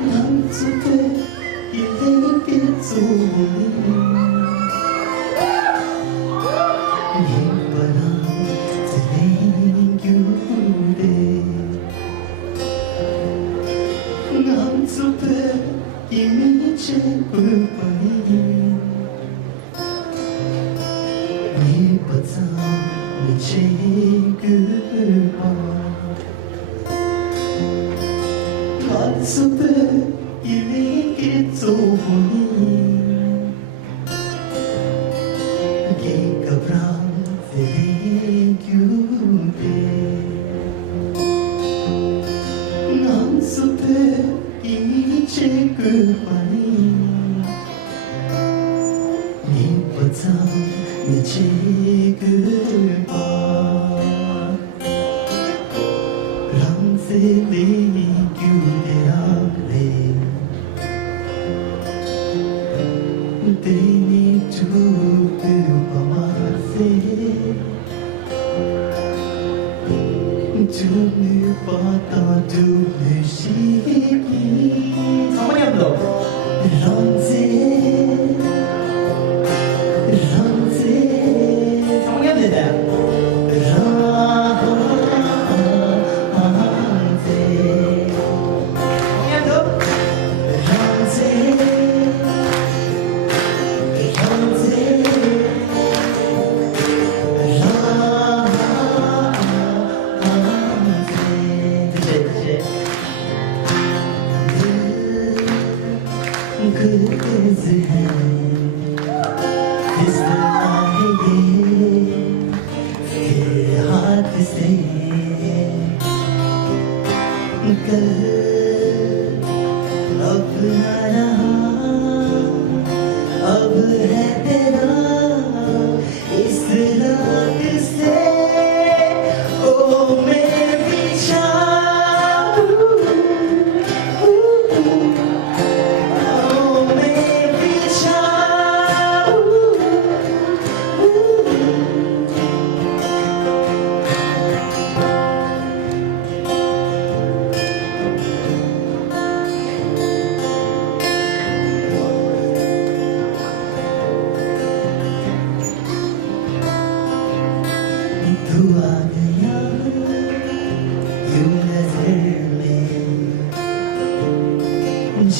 남쪽에 이렇게 좋으니 이바람 들리규래 남쪽에 이미 제불바니 이바람 미치그바 한숨에 이미 좋으니 기가브랑 들리규래 한숨에 이미 제불바니 이바람 미치그바 랑셀리 규대라래 데니 두드바마세 두느 바다 두느 시기 사모님도 랑세 랑세 사모님들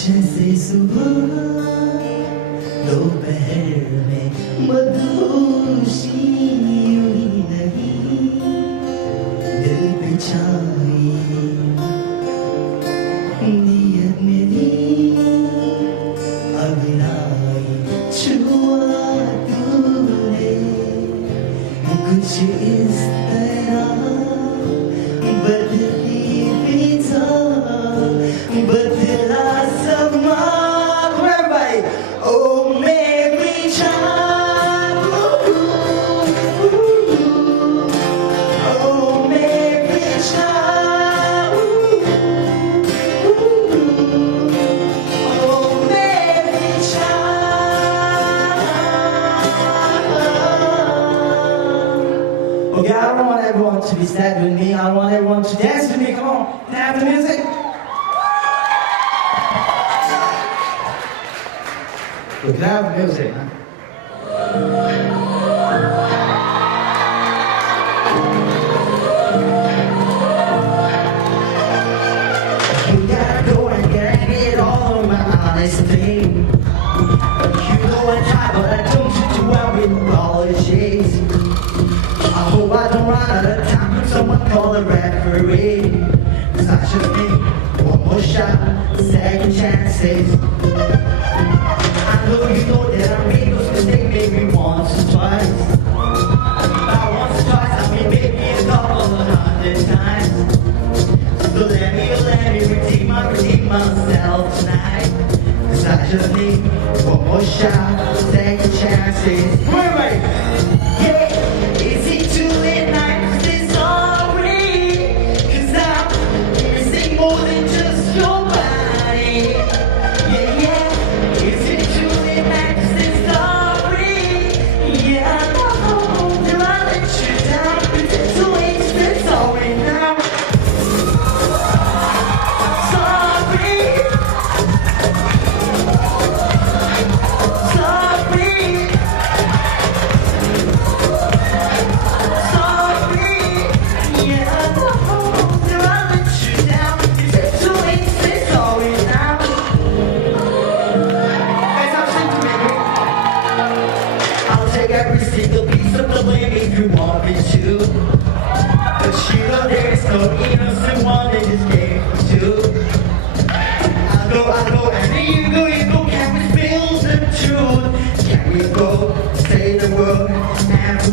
जैसे सुबह दोपहर में मधुशी उड़ी नहीं दिल पे छाई नीयत मेरी अगराई छुआ तूने कुछ इस तरह बदली फिजा बदला Okay, I don't want everyone to be sad with me. I want everyone to dance with me. Come on, can I have the music? Look, can I have the music, huh? You gotta go and get it all on my honest thing. You know I try, but I don't do well with apologies. I hope I don't run out of time when someone call a referee. Cause I just need one more shot, second chances. I know you know that I made those mistakes maybe once or twice. About once or twice, I mean maybe a couple of 100 times. So let me redeem myself tonight. Cause I just need one more shot, second chances. Everybody! Yeah! Is it too late now to say sorry? Cause I'm missing more than just your body. Yeah, yeah.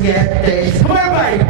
get this. Come on, everybody.